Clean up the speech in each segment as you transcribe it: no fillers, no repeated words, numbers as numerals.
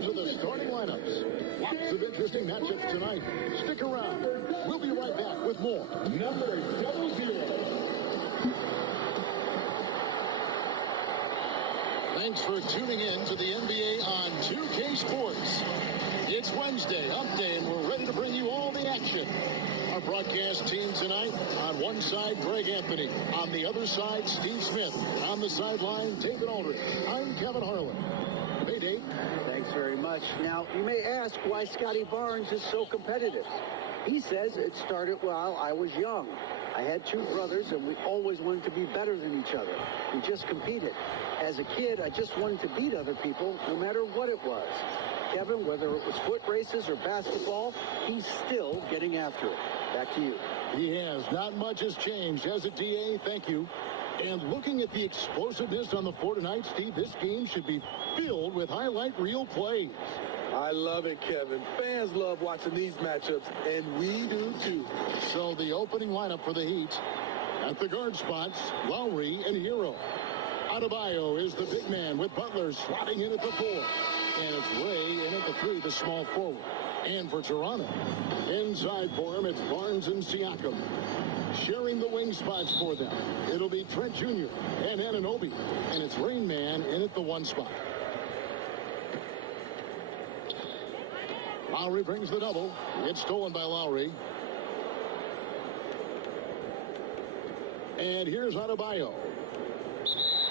those are the starting lineups. Lots of interesting matchups tonight. Stick around. We'll be right back with more. Number 00. Thanks for tuning in to the NBA on 2K Sports. It's Wednesday, Hump Day, and we're ready to bring you all the action. Our broadcast team tonight, on one side, Greg Anthony. On the other side, Steve Smith. On the sideline, David Aldridge. I'm Kevin Harlan. Hey, Dave. Thanks very much. Now, you may ask why Scotty Barnes is so competitive. He says it started while I was young. I had two brothers, and we always wanted to be better than each other. We just competed. As a kid, I just wanted to beat other people, no matter what it was. Kevin, whether it was foot races or basketball, he's still getting after it. Back to you. He has. Not much has changed. As a DA, thank you. And looking at the explosiveness on the floor tonight, Steve, this game should be filled with highlight reel plays. I love it, Kevin. Fans love watching these matchups, and we do too. So the opening lineup for the Heat. At the guard spots, Lowry and Hero. Adebayo is the big man with Butler slotting in at the 4. And it's Ray in at the 3, the small forward. And for Toronto, inside for him, it's Barnes and Siakam. Sharing the wing spots for them. It'll be Trent Jr. and Anunoby. And it's Rain Man in at the 1 spot. Lowry brings the double. It's stolen by Lowry. And here's Adebayo.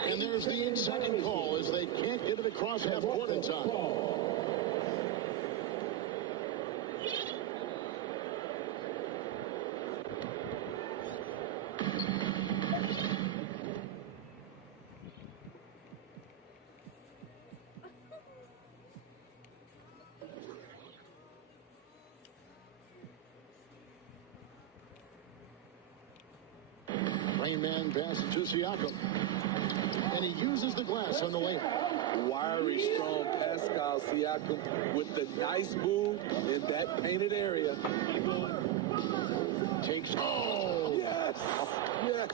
And there's the 8-second call as they can't get it across half court in time. Rain Man passes to Siakam. And he uses the glass on the layup. Wiry, strong Pascal Siakam with the nice move in that painted area. Takes. Oh! Yes! Yes!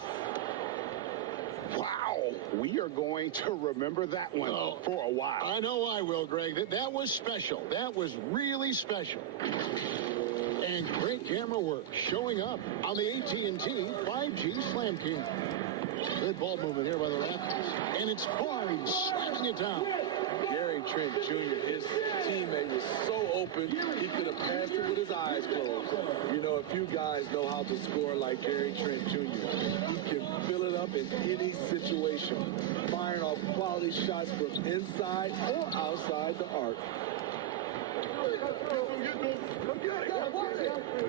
Wow. We are going to remember that one for a while. I know I will, Greg. That was special. That was really special. And great camera work showing up on the AT&T 5G Slam King. Good ball movement here by the Raptors. And it's Barnes slamming it down. Gary Trent Jr., his teammate was so open, he could have passed it with his eyes closed. You know, a few guys know how to score like Gary Trent Jr. He can fill it up in any situation, firing off quality shots from inside or outside the arc.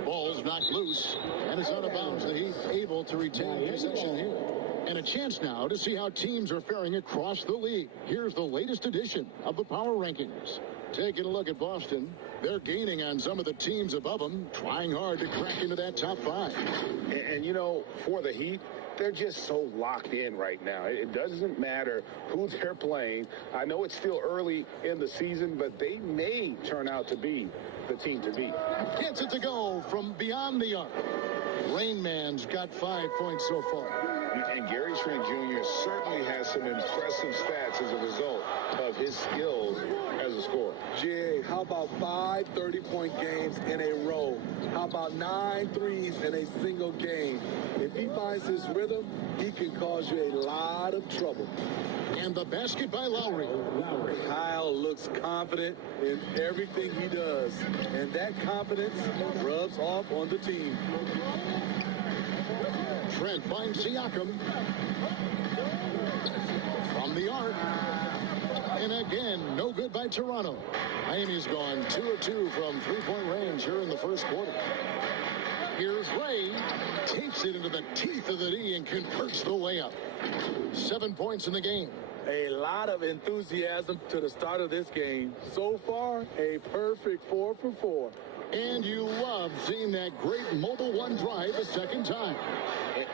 Ball's knocked loose, and it's out of bounds. The Heat able to retain possession here. And a chance now to see how teams are faring across the league. Here's the latest edition of the Power Rankings. Taking a look at Boston. They're gaining on some of the teams above them, trying hard to crack into that top 5. And you know, for the Heat, they're just so locked in right now. It doesn't matter who they're playing. I know it's still early in the season, but they may turn out to be the team to beat. Gets it to go from beyond the arc. Rain Man's got 5 points so far. And Gary Trent Jr. certainly has some impressive stats as a result of his skills as a scorer. Jay, how about 5 30-point games in a row? How about 9 threes in a single game? If he finds his rhythm, he can cause you a lot of trouble. And the basket by Lowry. Kyle looks confident in everything he does, and that confidence rubs off on the team. Trent finds Siakam from the arc. And again, no good by Toronto. Miami's gone 2 of 2 from three-point range here in the first quarter. Here's Ray, takes it into the teeth of the D and converts the layup. 7 points in the game. A lot of enthusiasm to the start of this game. So far, a perfect 4 for 4. And you love seeing that great mobile one drive a second time.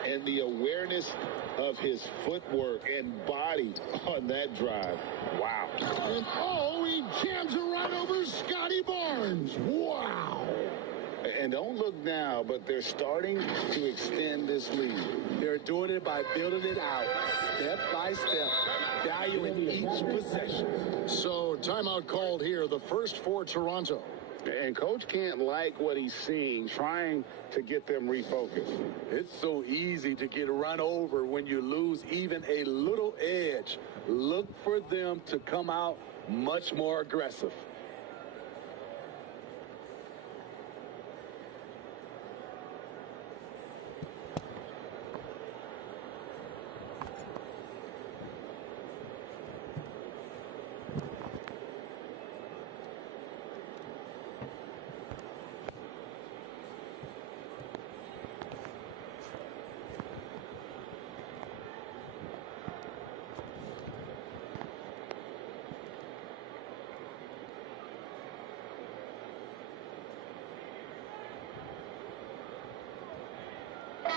And the awareness of his footwork and body on that drive. Wow. And he jams it right over Scotty Barnes. Wow. And don't look now, but they're starting to extend this lead. They're doing it by building it out, step by step, valuing each possession. So timeout called here, the first for Toronto. And Coach can't like what he's seeing, trying to get them refocused. It's so easy to get run over when you lose even a little edge. Look for them to come out much more aggressive.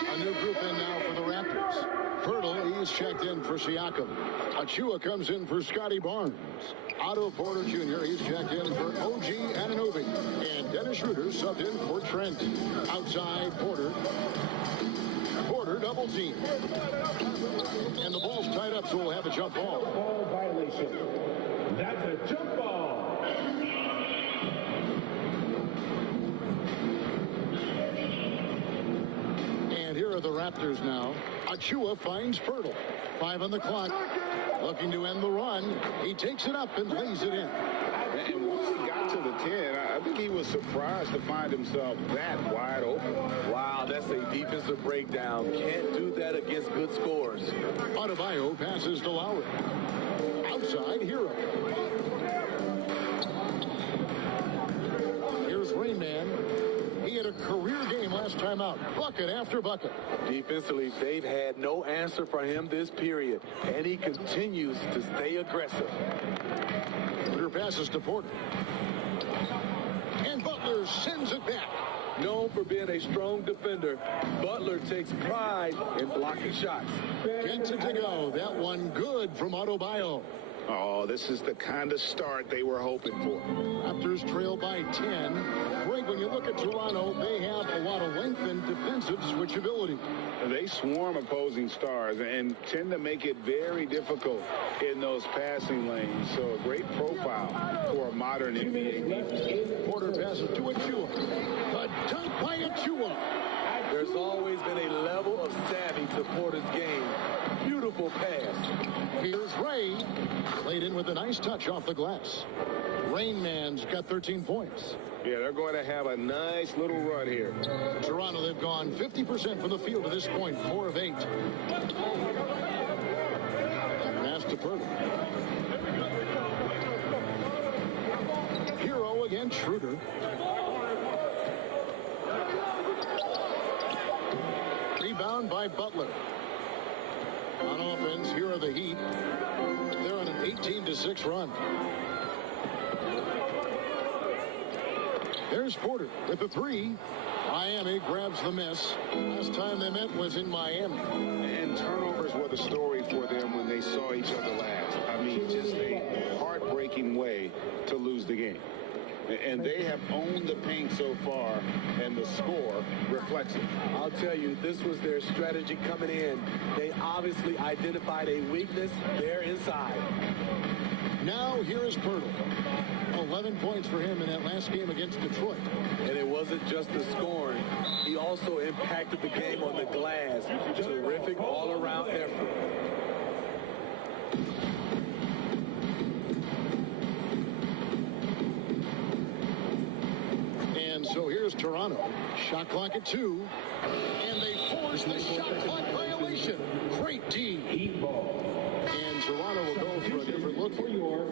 A new group in now for the Raptors. Pirtle, he's checked in for Siakam. Achua comes in for Scotty Barnes. Otto Porter Jr., he's checked in for OG Anunoby. And Dennis Schroeder subbed in for Trent. Outside Porter. Porter double team. And the ball's tied up, so we'll have a jump ball. Ball violation. That's a jump ball. And here are the Raptors now. Achua finds Pirtle. 5 on the clock. Looking to end the run. He takes it up and lays it in. And once he got to the 10, I think he was surprised to find himself that wide open. Wow, that's a defensive breakdown. Can't do that against good scores. Adebayo passes to Lowry. Outside, Hero. Here's Rain Man. He had a career game last time out. Bucket after bucket. Defensively, they've had no answer for him this period, and he continues to stay aggressive. Porter passes to Porter. And Butler sends it back. Known for being a strong defender, Butler takes pride in blocking shots. Gets it to go. That one good from Adebayo. Oh, this is the kind of start they were hoping for. Raptors trail by 10. Greg, when you look at Toronto, they have a lot of length and defensive switchability. They swarm opposing stars and tend to make it very difficult in those passing lanes. So a great profile for a modern NBA defense. Porter passes to Achua. The dunk by Achua. There's always been a level of savvy to Porter's game. Beautiful pass. Here's Ray. Laid in with a nice touch off the glass. Rain Man's got 13 points. Yeah, they're going to have a nice little run here. Toronto, they've gone 50% from the field to this point, 4 of 8. Pass to Pirtle. Hero against Schroeder. Rebound by Butler. On offense, here are the Heat. They're on an 18-6 run. There's Porter with the 3. Miami grabs the miss. Last time they met was in Miami. And turnovers were the story for them when they saw each other last. I mean, just a heartbreaking way to lose the game. And they have owned the paint so far, and the score reflects it. I'll tell you, this was their strategy coming in. They obviously identified a weakness there inside. Now here is Pirtle. 11 points for him in that last game against Detroit. And it wasn't just the scoring. He also impacted the game on the glass. Terrific all-around effort. And so here's Toronto. Shot clock at 2. And they force the shot clock violation. Great D. And Toronto will go for a different look for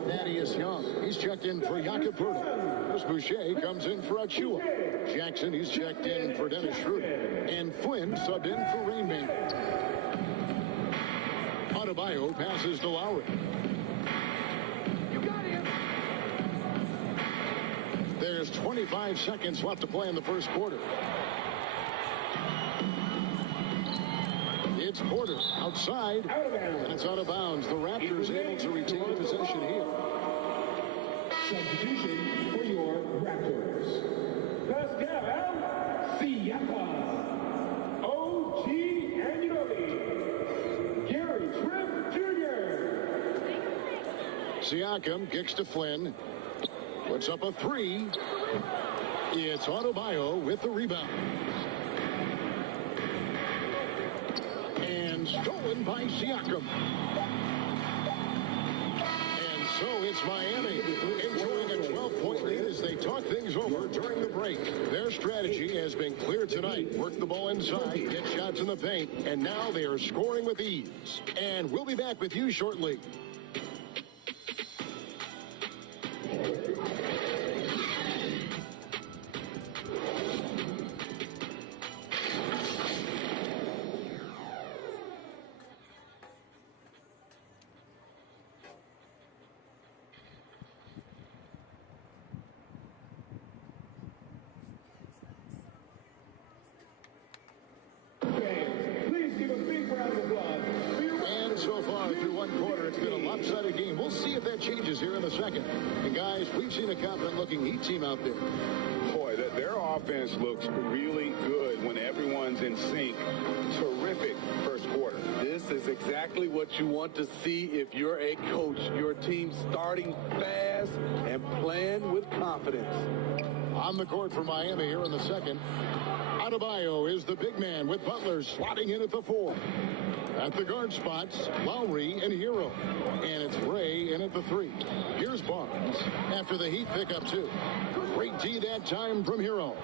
Thaddeus Young. He's checked in for Jakob Poeltl. Chris Boucher comes in for Achua. Jackson, he's checked in for Dennis Schroeder. And Flynn subbed in for Rain Man. Adebayo passes to Lowry. There's 25 seconds left to play in the first quarter. It's Porter outside, and it's out of bounds. The Raptors able to retain possession here. Substitution for your Raptors. Pascal Siakam. OG Anunoby. Gary Trent Jr. Siakam kicks to Flynn. Puts up a three. It's Adebayo with the rebound. And stolen by Siakam. And so it's Miami enjoying a 12-point lead as they talk things over during the break. Their strategy has been clear tonight. Work the ball inside, get shots in the paint, and now they are scoring with ease. And we'll be back with you shortly. Please give a big round of applause. And so far through one quarter, it's been a lopsided game. We'll see if that changes here in the second. And guys, we've seen a confident-looking Heat team out there. Boy, their offense looks really good when everyone's in sync. Terrific first quarter. This is exactly what you want to see if you're a coach. Your team starting fast and playing with confidence. On the court for Miami here in the second. Adebayo is the big man with Butler slotting in at the 4. At the guard spots, Lowry and Hero. And it's Ray in at the 3. Here's Barnes after the Heat pick up 2. Great D that time from Hero.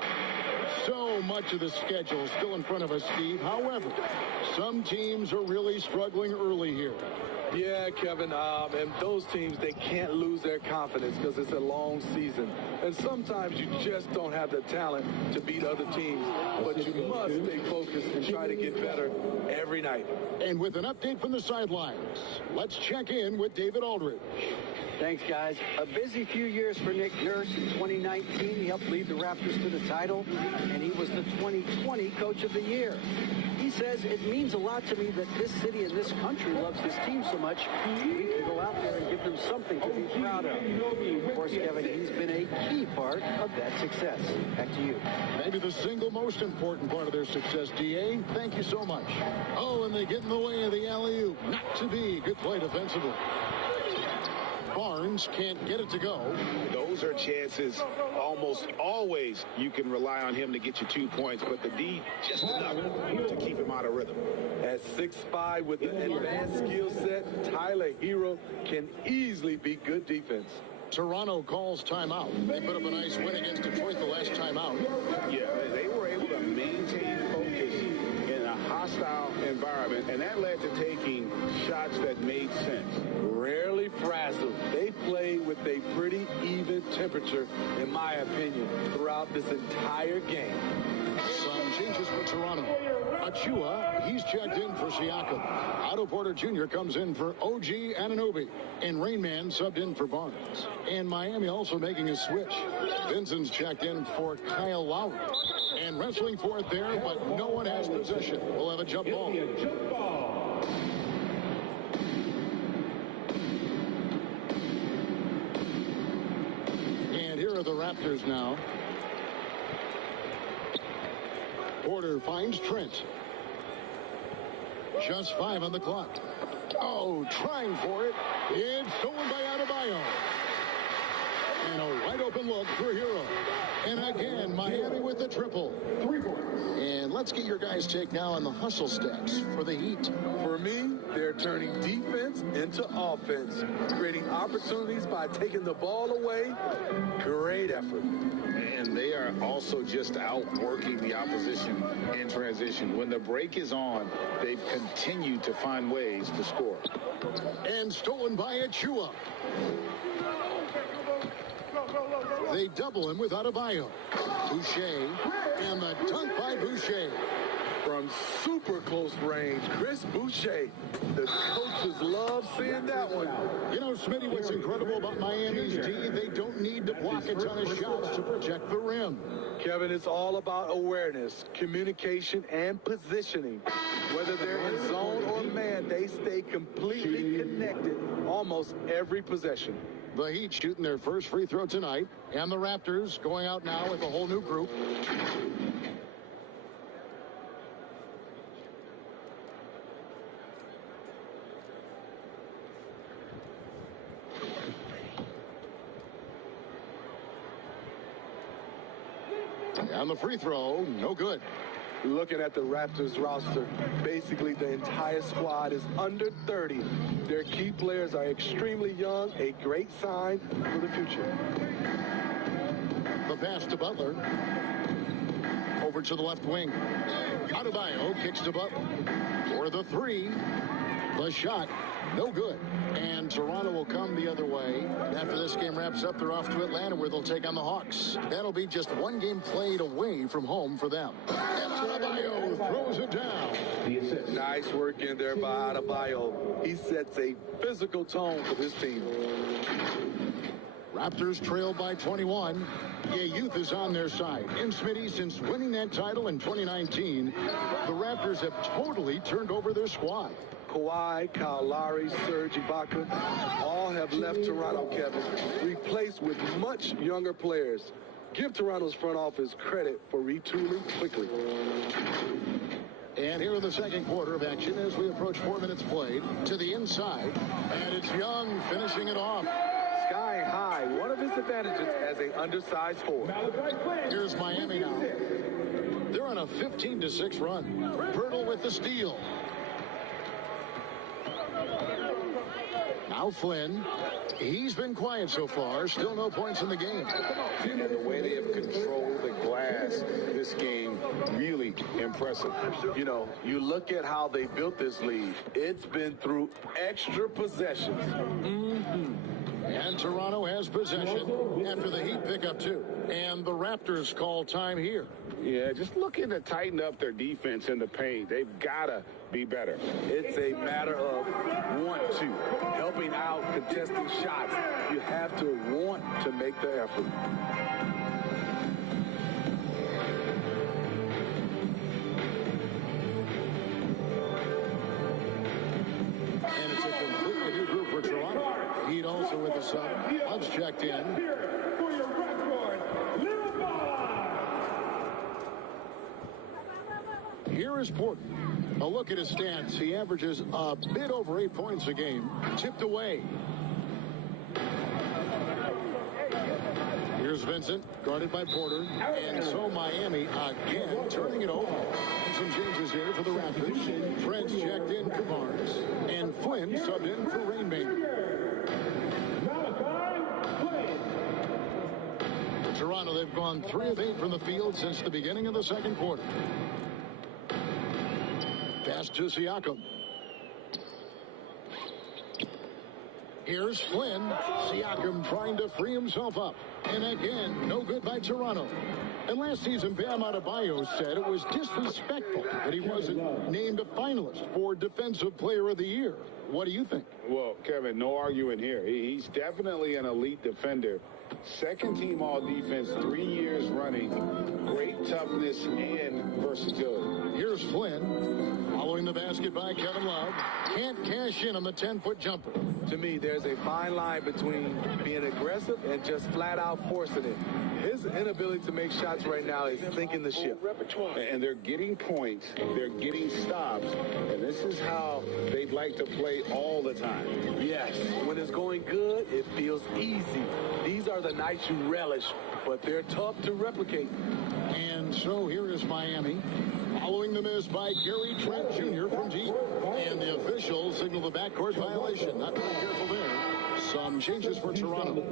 So much of the schedule still in front of us, Steve. However, some teams are really struggling early here. Yeah, Kevin, and those teams, they can't lose their confidence because it's a long season. And sometimes you just don't have the talent to beat other teams, but you must stay focused and try to get better every night. And with an update from the sidelines, let's check in with David Aldridge. Thanks, guys. A busy few years for Nick Nurse. In 2019, he helped lead the Raptors to the title, and he was the 2020 Coach of the Year. He says, it means a lot to me that this city and this country loves this team so much. We can go out there and give them something to be proud of. Of course, Kevin, he's been a key part of that success. Back to you. Maybe the single most important part of their success, D.A. Thank you so much. Oh, and they get in the way of the alley-oop. Not to be. Good play defensively. Barnes can't get it to go. Those are chances almost always you can rely on him to get you 2 points, but the D just enough to keep him out of rhythm. At 6'5" with an advanced skill set, Tyler Hero can easily beat good defense. Toronto calls timeout. They put up a nice win against Detroit the last time out. Yeah, they were able to maintain focus in a hostile environment, and that led to taking shots that made sense. Rarely frazzled. They play with a pretty even temperature, in my opinion, throughout this entire game. Some changes for Toronto. Achua, he's checked in for Siakam. Otto Porter Jr. comes in for OG Anunoby. And Rainman subbed in for Barnes. And Miami also making a switch. Vincent's checked in for Kyle Lowry. And wrestling for it there, but no one has possession. We'll have a jump ball. Jump ball. And here are the Raptors now. Porter finds Trent. Just 5 on the clock. Oh, trying for it. It's stolen by Adebayo. And a wide open look for Hero. And again, Miami with the triple. 3 points. And let's get your guys' take now on the hustle stats for the Heat. For me, they're turning defense into offense, creating opportunities by taking the ball away. Great effort. And they are also just outworking the opposition in transition. When the break is on, they've continued to find ways to score. And stolen by Achua. They double him with Adebayo. Boucher. And the dunk by Boucher. From super close range, Chris Boucher. The coaches love seeing that one. You know, Smitty, what's incredible about Miami's D, they don't need to block a ton of shots to protect the rim. Kevin, it's all about awareness, communication, and positioning. Whether they're in zone or man, they stay completely connected almost every possession. The Heat shooting their first free throw tonight, and the Raptors going out now with a whole new group. And the free throw, no good. Looking at the Raptors roster, basically the entire squad is under 30. Their key players are extremely young, a great sign for the future. The pass to Butler. Over to the left wing. Adebayo kicks to Butler. For the three. The shot, no good. And Toronto will come the other way. After this game wraps up, they're off to Atlanta, where they'll take on the Hawks. That'll be just one game played away from home for them. And Adebayo throws it down. Nice work in there by Adebayo. He sets a physical tone for this team. Raptors trail by 21. Yeah, youth is on their side. And Smitty, since winning that title in 2019, the Raptors have totally turned over their squad. Kawhi, Kyle Lowry, Serge Ibaka, all have left Toronto, Kevin, replaced with much younger players. Give Toronto's front office credit for retooling quickly. And here in the second quarter of action, as we approach 4 minutes played, to the inside, and it's Young finishing it off. Sky high, one of his advantages as an undersized forward. Here's Miami now. They're on a 15-6 run. Pirtle with the steal. Now Flynn. He's been quiet so far. Still no points in the game. And the way they have controlled the glass this game, really impressive. You know, you look at how they built this lead. It's been through extra possessions. And Toronto has possession after the Heat pick up two. And the Raptors call time here. Yeah, just looking to tighten up their defense in the paint. They've got to be better. It's a matter of want to. Helping out, contesting shots. You have to want to make the effort. And it's a completely new group for Toronto. Heat also with the sub. Love's checked in. For your record, Little Ball. Here is Porter. A look at his stats. He averages a bit over 8 points a game. Tipped away. Here's Vincent, guarded by Porter. And so Miami again turning it over. And some changes here for the Raptors. Fred's checked in for Barnes. And Flynn subbed in for Rainmaker. Toronto, they've gone 3 of 8 from the field since the beginning of the second quarter. Pass to Siakam. Here's Flynn. Siakam trying to free himself up. And again, no good by Toronto. And last season, Bam Adebayo said it was disrespectful that he wasn't named a finalist for Defensive Player of the Year. What do you think? Well, Kevin, no arguing here. He's definitely an elite defender. Second team all defense, 3 years running. Great toughness and versatility. Here's Flynn. Following the basket by Kevin Love. Can't cash in on the 10-foot jumper. To me, there's a fine line between being aggressive and just flat out forcing it. His inability to make shots right now is sinking the ship. And they're getting points, they're getting stops, and this is how they'd like to play all the time. Yes, when it's going good, it feels easy. These are the nights you relish, but they're tough to replicate. And so here is Miami. Following the miss by Gary Trent Jr. from deep. And the officials signal the backcourt violation. Not very careful there. Some changes for Toronto.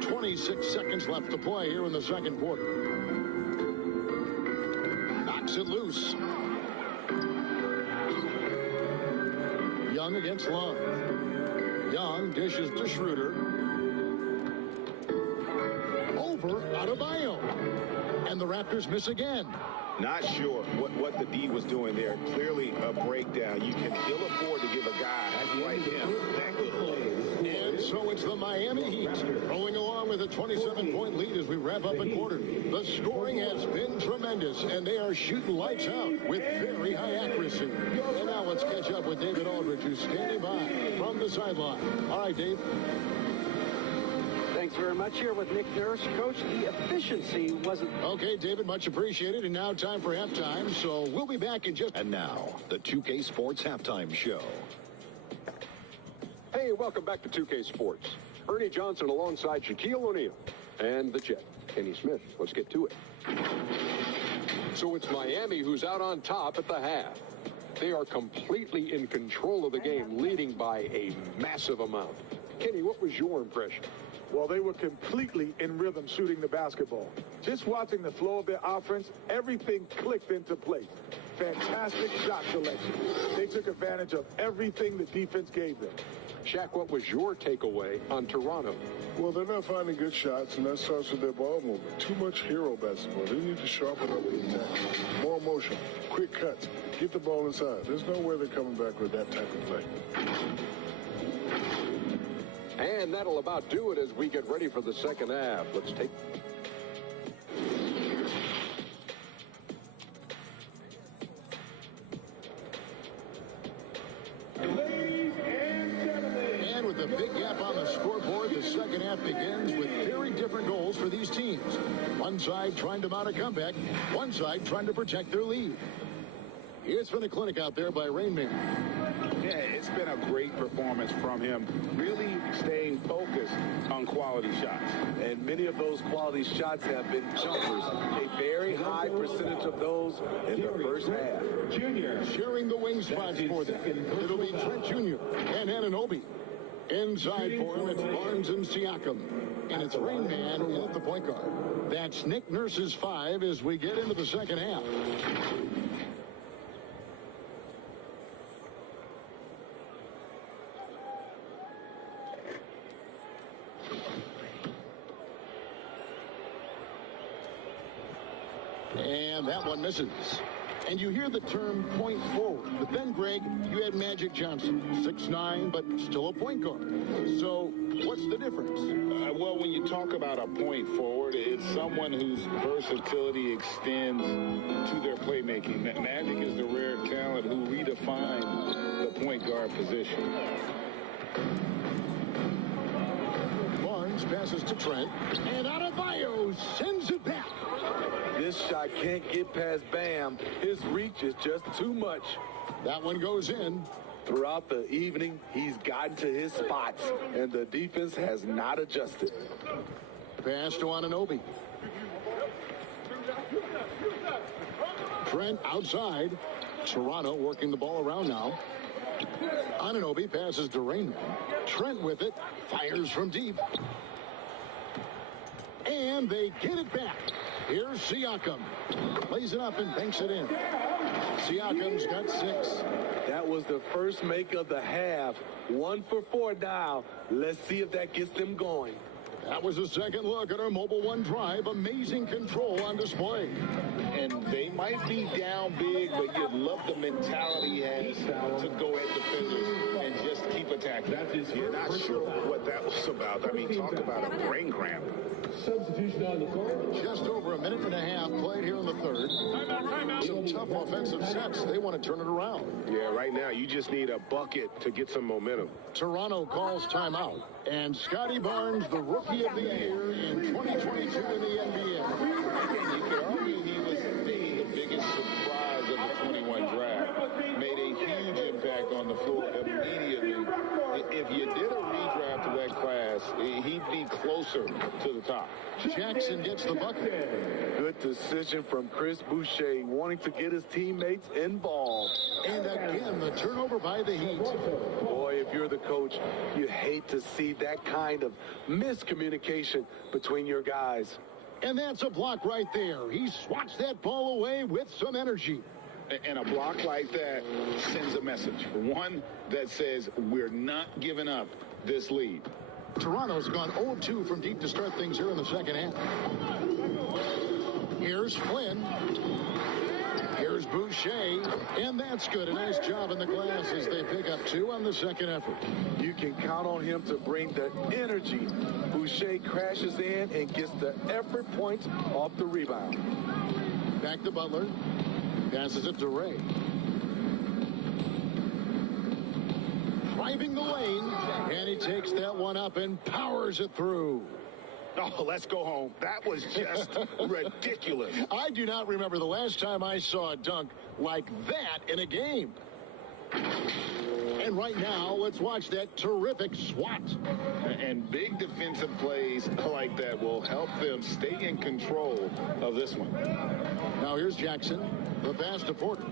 26 seconds left to play here in the second quarter. Knocks it loose. Young against Love. Young dishes to Schroeder. Over Adebayo. And the Raptors miss again. Not sure what the D was doing there. Clearly a breakdown. You can ill afford to give a guy like him that good play. And so it's the Miami Heat rolling along with a 27-point lead as we wrap up a quarter. The scoring has been tremendous, and they are shooting lights out with very high accuracy. And now let's catch up with David Aldridge, who's standing by from the sideline. All right, Dave. Thanks very much. Here with Nick Nurse. Coach, the efficiency wasn't... Okay, David, much appreciated. And now time for halftime, so we'll be back in just... And now, the 2K Sports Halftime Show. Hey, welcome back to 2K Sports. Ernie Johnson alongside Shaquille O'Neal and the Jet, Kenny Smith. Let's get to it. So it's Miami who's out on top at the half. They are completely in control of the game, leading by a massive amount. Kenny, what was your impression? Well, they were completely in rhythm shooting the basketball. Just watching the flow of their offense, everything clicked into place. Fantastic shot selection. They took advantage of everything the defense gave them. Shaq, what was your takeaway on Toronto? Well, they're not finding good shots, and that starts with their ball movement. Too much hero basketball. They need to sharpen up the attack. More motion, quick cuts, get the ball inside. There's no way they're coming back with that type of play. And that'll about do it as we get ready for the second half. Let's take... And with a big gap on the scoreboard, the second half begins with very different goals for these teams. One side trying to mount a comeback, one side trying to protect their lead. It's been a clinic out there by Rain Man. Yeah, it's been a great performance from him, really staying focused on quality shots. And many of those quality shots have been jumpers. A very high percentage of those in the first half. Junior. Sharing the wing spots for them. It'll be Trent Jr. and Anunoby. Inside for him, it's Barnes and Siakam. And it's Rain Man in at the point guard. That's Nick Nurse's 5 as we get into the second half. And that one misses. And you hear the term point forward. But then, Greg, you had Magic Johnson, 6'9", but still a point guard. So what's the difference? Well, when you talk about a point forward, it's someone whose versatility extends to their playmaking. Magic is the rare talent who redefined the point guard position. Barnes passes to Trent. And Adebayo sends it back. This shot can't get past Bam. His reach is just too much. That one goes in. Throughout the evening, he's gotten to his spots, and the defense has not adjusted. Pass to Anunoby. Trent outside. Toronto working the ball around now. Anunoby passes to Rainman. Trent with it. Fires from deep. And they get it back. Here's Siakam. Plays it up and banks it in. Siakam's got 6. That was the first make of the half. 1 for 4 now. Let's see if that gets them going. That was a second look at our Mobile One drive. Amazing control on display. And they might be down big, but you'd love the mentality he has to go at defenders and just keep attacking. You're not sure what that was about. I mean, talk about a brain cramp. Substitution on the court. Just over a minute and a half played here in the third. Some tough offensive sets. They want to turn it around. Yeah, right now you just need a bucket to get some momentum. Toronto calls timeout. And Scotty Barnes, the Rookie of the Year in 2022 in the NBA. Again, you could argue he was the biggest surprise of the 21 draft. Made a huge impact on the floor immediately. If you did a redraft of that class, he'd be closer to the top. Jackson gets the bucket. Good decision from Chris Boucher, wanting to get his teammates involved. And again, the turnover by the Heat. Boy, if you're the coach, you hate to see that kind of miscommunication between your guys. And that's a block right there. He swats that ball away with some energy. And a block like that sends a message. One that says we're not giving up this lead. Toronto's gone 0-2 from deep to start things here in the second half. Here's Flynn. Here's Boucher. And that's good. A nice job in the glass as they pick up 2 on the second effort. You can count on him to bring the energy. Boucher crashes in and gets the effort points off the rebound. Back to Butler. Passes it to Ray. Driving the lane. And he takes that one up and powers it through. Oh, let's go home. That was just ridiculous. I do not remember the last time I saw a dunk like that in a game. And right now, let's watch that terrific swat. And big defensive plays like that will help them stay in control of this one. Now here's Jackson. The pass to Porter.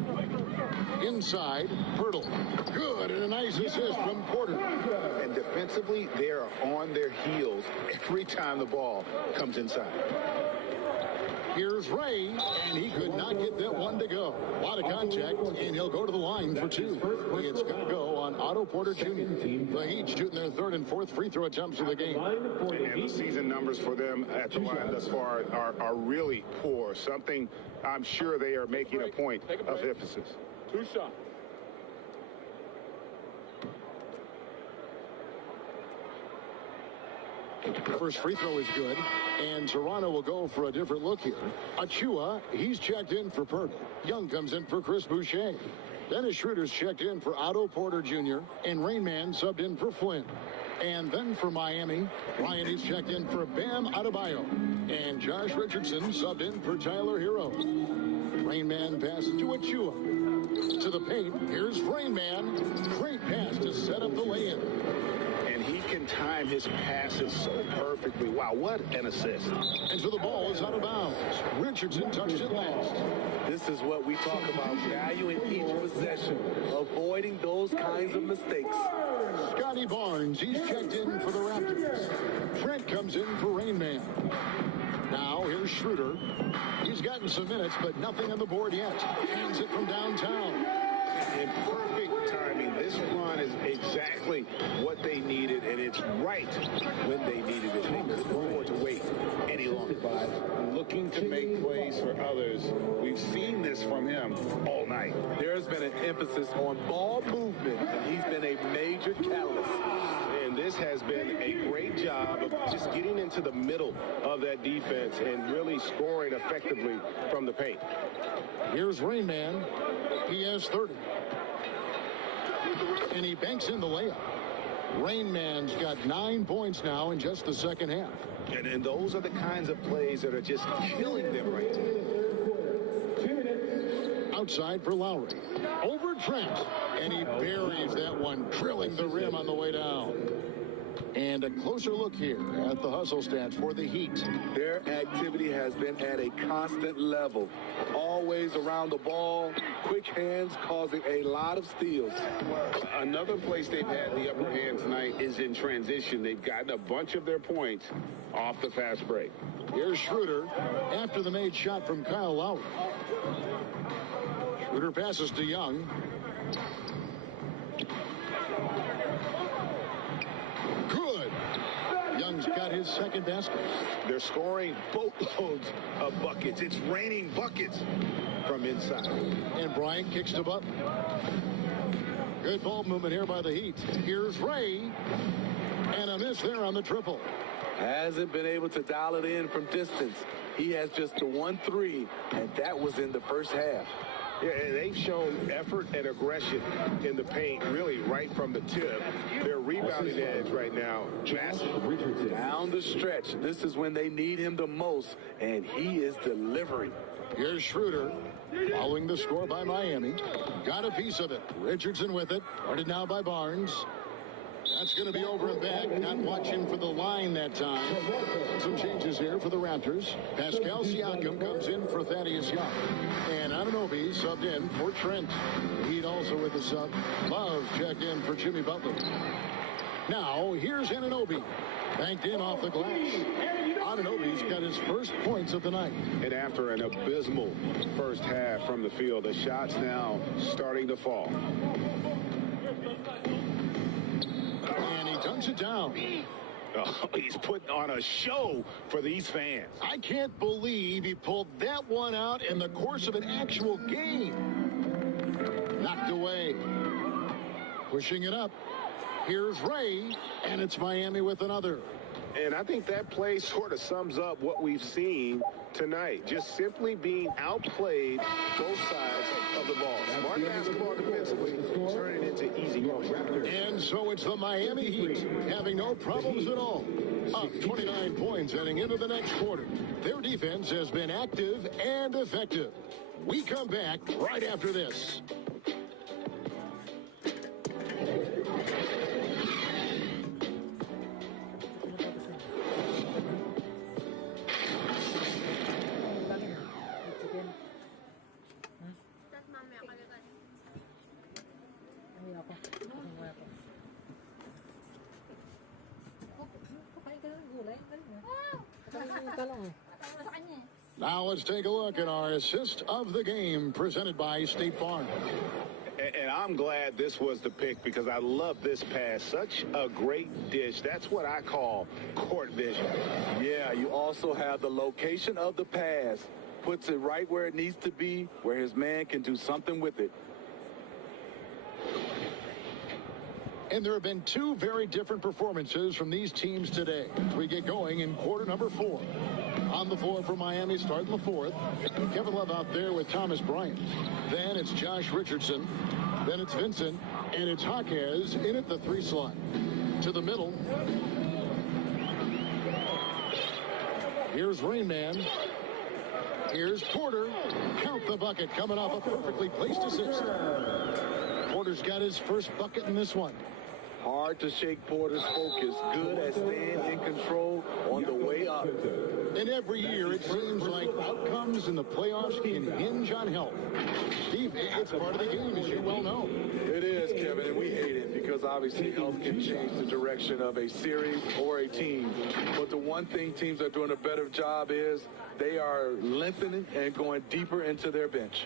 Inside, Pirtle. Good, and a nice assist from Porter. And defensively, they are on their heels every time the ball comes inside. Here's Ray, and he could not get that one to go. A lot of contact, and he'll go to the line for two. It's going to go on Otto Porter Jr. The Heat shooting their third and fourth free throw attempts of the game. And the season numbers for them at the line thus far are really poor. Something I'm sure they are making a point of emphasis. 2 shots. First free throw is good, and Toronto will go for a different look here. Achua, he's checked in for Pirtle. Young comes in for Chris Boucher. Dennis Schroeder's checked in for Otto Porter Jr., and Rain Man subbed in for Flynn. And then for Miami, Ryan is checked in for Bam Adebayo. And Josh Richardson subbed in for Tyler Hero. Rain Man passes to Achua. To the paint, here's Rain Man. Great pass to set up the lay-in. And he can time his passes so perfectly. Wow, what an assist. And so the ball is out of bounds. Richardson touched it last. This is what we talk about, valuing each possession, avoiding those kinds of mistakes. Scotty Barnes, he's checked in for the Raptors. Trent comes in for Rain Man. Now here's Schroeder. He's gotten some minutes, but nothing on the board yet. Hands it from downtown. In perfect timing. This run is exactly what they needed, and it's right when they needed it. They couldn't afford to wait any longer. Looking to make plays for others. We've seen this from him all night. There's been an emphasis on ball movement, and he's been a major catalyst. And this has been a great job of just getting into the middle of that defense and really scoring effectively from the paint. Here's Rain Man. He has 30. And he banks in the layup. Rain Man's got 9 points now in just the second half. And those are the kinds of plays that are just killing them right now. Outside for Lowry. Over Trent. And he buries that one, drilling the rim on the way down. And a closer look here at the hustle stats for the Heat. Their activity has been at a constant level. Always around the ball, quick hands causing a lot of steals. Another place they've had the upper hand tonight is in transition. They've gotten a bunch of their points off the fast break. Here's Schroeder after the made shot from Kyle Lowry. Schroeder passes to Young. Good. Young's got his second basket. They're scoring boatloads of buckets. It's raining buckets from inside. And Bryant kicks to Butler. Good ball movement here by the Heat. Here's Ray. And a miss there on the triple. Hasn't been able to dial it in from distance. He has just the 1-3, and that was in the first half. Yeah, and they've shown effort and aggression in the paint, really right from the tip. Their rebounding edge right now, massive. Down the stretch, this is when they need him the most, and he is delivering. Here's Schroeder, following the score by Miami. Got a piece of it. Richardson with it. Guarded now by Barnes. That's going to be over and back. Not watching for the line that time. Some changes here for the Raptors. Pascal Siakam comes in for Thaddeus Young. And Anunoby subbed in for Trent. Heat also with the sub. Love checked in for Jimmy Butler. Now, here's Anunoby. Banked in off the glass. Anunoby's got his first points of the night. And after an abysmal first half from the field, the shots now starting to fall. And he dunks it down. Oh, he's putting on a show for these fans. I can't believe he pulled that one out in the course of an actual game. Knocked away. Pushing it up. Here's Ray, and it's Miami with another. And I think that play sort of sums up what we've seen tonight. Just simply being outplayed both sides of the ball. Smart basketball defensively, turning into easy goals. And so it's the Miami Heat having no problems at all. Up 29 points heading into the next quarter. Their defense has been active and effective. We come back right after this. Now let's take a look at our assist of the game presented by State Farm. And I'm glad this was the pick because I love this pass. Such a great dish. That's what I call court vision. Yeah, you also have the location of the pass. Puts it right where it needs to be, where his man can do something with it. And there have been two very different performances from these teams today as we get going in quarter number 4. On the floor for Miami, starting the 4th. Kevin Love out there with Thomas Bryant. Then it's Josh Richardson. Then it's Vincent. And it's Jaquez in at the 3 slot. To the middle. Here's Rain Man. Here's Porter. Count the bucket coming off a perfectly placed assist. Porter's got his first bucket in this one. Hard to shake Porter's focus. Good at staying in control on the way up. And every year it seems like outcomes in the playoffs can hinge on health. Steve, it's part of the game, as you well know. It is, Kevin, and we hate it because obviously health can change the direction of a series or a team. But the one thing teams are doing a better job is they are lengthening and going deeper into their bench.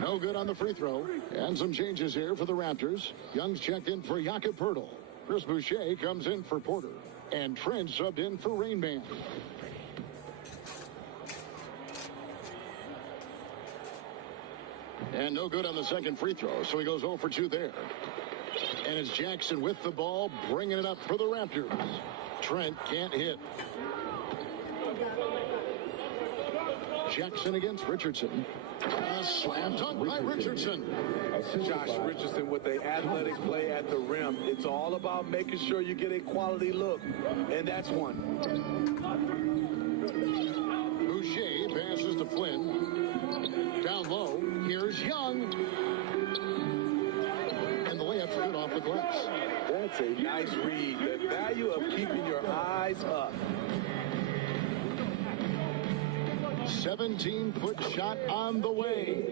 No good on the free throw. And some changes here for the Raptors. Young's checked in for Jakob Poeltl. Chris Boucher comes in for Porter. And Trent subbed in for Rain Man. And no good on the second free throw, so he goes 0 for 2 there. And it's Jackson with the ball, bringing it up for the Raptors. Trent can't hit. Jackson against Richardson. A slam dunk by Richardson. Josh Richardson with the athletic play at the rim. It's all about making sure you get a quality look, and that's one. Boucher passes to Flynn. Down low, here's Young. And the layup's good off the glass. That's a nice read. The value of keeping your eyes up. 17-foot shot on the way.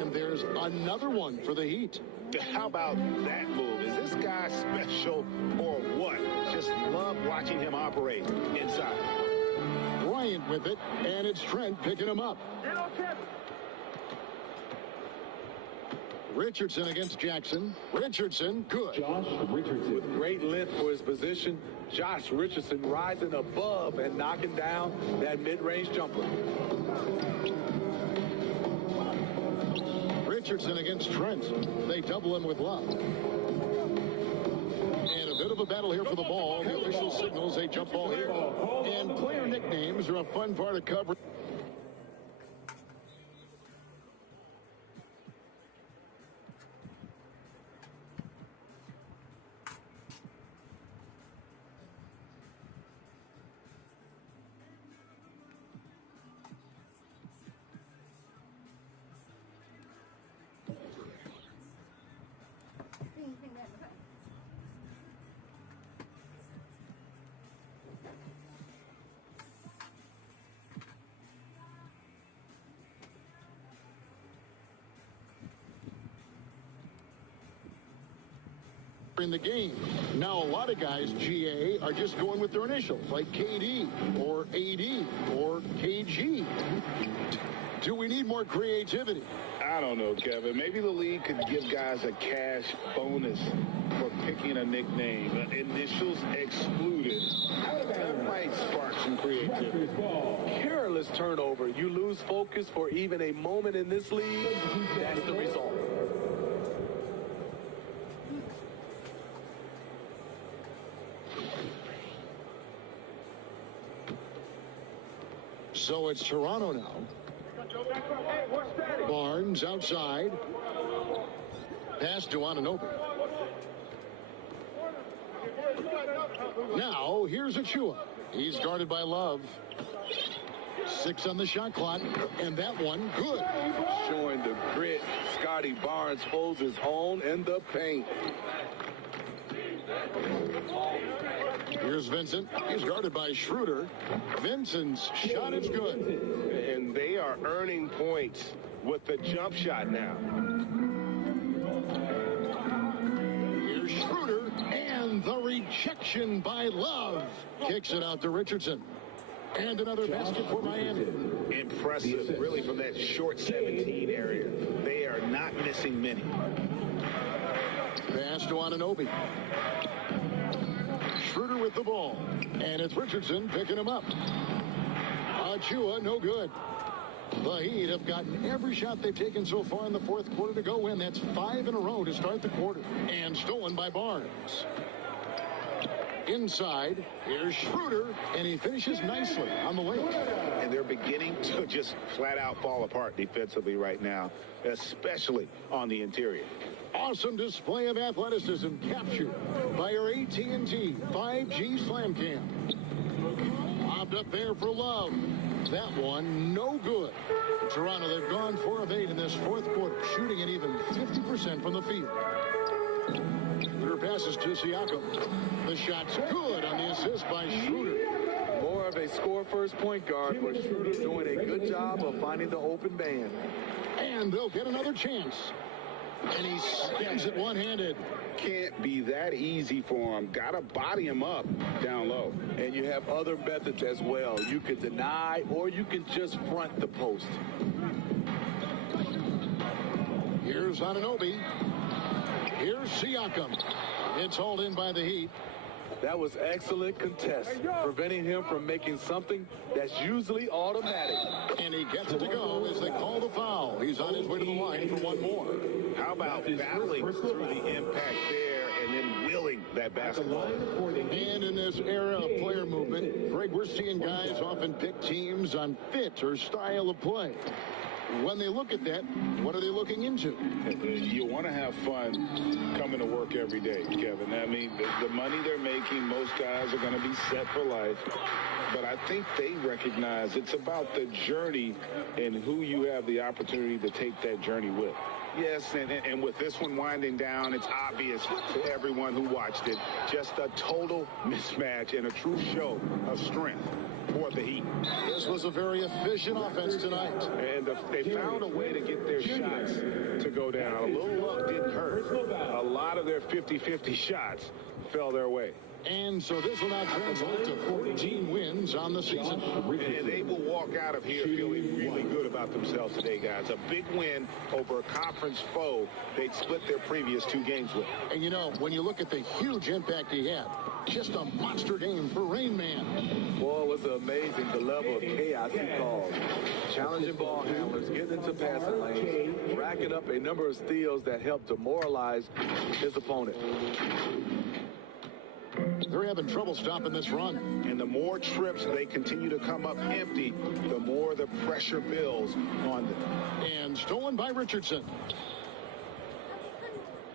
And there's another one for the Heat. How about that move? Is this guy special or what? Just love watching him operate inside. Bryant with it, and it's Trent picking him up. Richardson against Jackson. Richardson, good. Josh Richardson. With great length for his position, Josh Richardson rising above and knocking down that mid-range jumper. Richardson against Trent. They double him with Love. And a bit of a battle here for the ball. The official signals a jump ball here. And player nicknames are a fun part of coverage. In the game. Now a lot of guys, GA, are just going with their initials, like KD or AD or KG. Do we need more creativity? I don't know, Kevin. Maybe the league could give guys a cash bonus for picking a nickname. Initials excluded. That might spark some creativity. Careless turnover. You lose focus for even a moment in this league. That's the result. So it's Toronto now. Barnes outside. Pass to Anunoby. Now here's Achua. He's guarded by Love. 6 on the shot clock, and that one good. Showing the grit. Scotty Barnes holds his own in the paint. Here's Vincent. He's guarded by Schroeder. Vincent's shot is good. And they are earning points with the jump shot now. Here's Schroeder, and And the rejection by Love. Kicks it out to Richardson. And another basket for Miami. Impressive, really, from that short 17 area. They are not missing many. Pass to Anunoby. Schroeder with the ball. And it's Richardson picking him up. Achua, no good. The Heat have gotten every shot they've taken so far in the fourth quarter to go win. That's 5 in a row to start the quarter. And stolen by Barnes. Inside, here's Schroeder, and he finishes nicely on the layup. And they're beginning to just flat out fall apart defensively right now, especially on the interior. Awesome display of athleticism captured by our AT&T 5G Slam Cam. Lobbed up there for Love. That one, no good. Toronto, they've gone 4 of 8 in this fourth quarter, shooting at even 50% from the field. Their passes to Siakam. The shot's good on the assist by Schroeder. More of a score-first point guard, but Schroeder doing a good job of finding the open man. And they'll get another chance. And he slams it one-handed. Can't be that easy for him. Gotta body him up down low. And you have other methods as well. You can deny or you can just front the post. Here's Anunoby. Here's Siakam. It's hauled in by the Heat. That was excellent contest, preventing him from making something that's usually automatic. And he gets it to go as they call the foul. He's on his way to the line for one more. How about battling through the impact there and then willing that basketball? And in this era of player movement, Greg, we're seeing guys often pick teams on fit or style of play. When they look at that, what are they looking into? You want to have fun coming to work every day, Kevin. I mean, the money they're making, most guys are going to be set for life. But I think they recognize it's about the journey and who you have the opportunity to take that journey with. Yes, and with this one winding down, it's obvious to everyone who watched it. Just a total mismatch and a true show of strength for the Heat. This was a very efficient offense tonight. And they found a way to get their shots to go down. A little luck didn't hurt. A lot of their 50-50 shots fell their way. And so this will now translate to 14 wins on the season. And they will walk out of here feeling really good about themselves today, guys. A big win over a conference foe they'd split their previous 2 games with. And, you know, when you look at the huge impact he had, just a monster game for Rain Man. Boy, it was amazing the level of chaos he caused. Challenging ball handlers, getting into passing lanes, racking up a number of steals that helped demoralize his opponent. They're having trouble stopping this run. And the more trips they continue to come up empty, the more the pressure builds on them. And stolen by Richardson.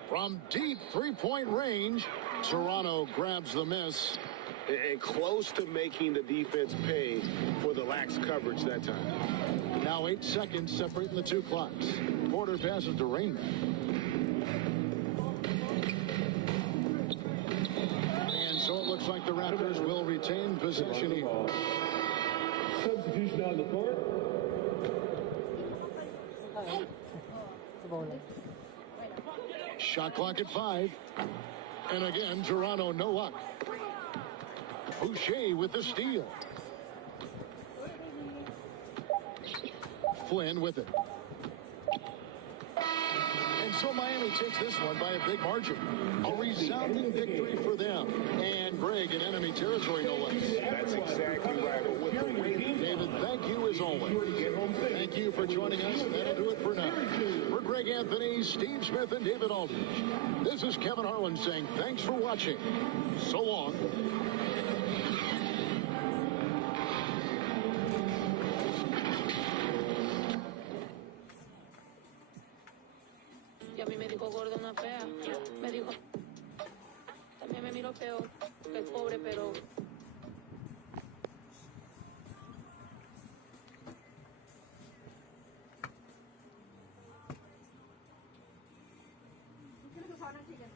From deep three-point range, Toronto grabs the miss. And close to making the defense pay for the lax coverage that time. Now 8 seconds separating the 2 clocks. Porter passes to Rain Man. So it looks like the Raptors will retain possession here. Substitution on the court. Shot clock at 5. And again, Toronto, no luck. Boucher with the steal. Flynn with it. And so Miami takes this one by a big margin. A resounding victory for them. And Greg in enemy territory, no less. That's exactly right. But with the way David, thank you as always. Thank you for joining us. That'll do it for now. For Greg Anthony, Steve Smith, and David Aldridge, this is Kevin Harlan saying thanks for watching. So long. Y a mí me dijo gorda una fea. Me dijo, también me miró feo, que es pobre, pero... ¿Qué le pasaron, chicas?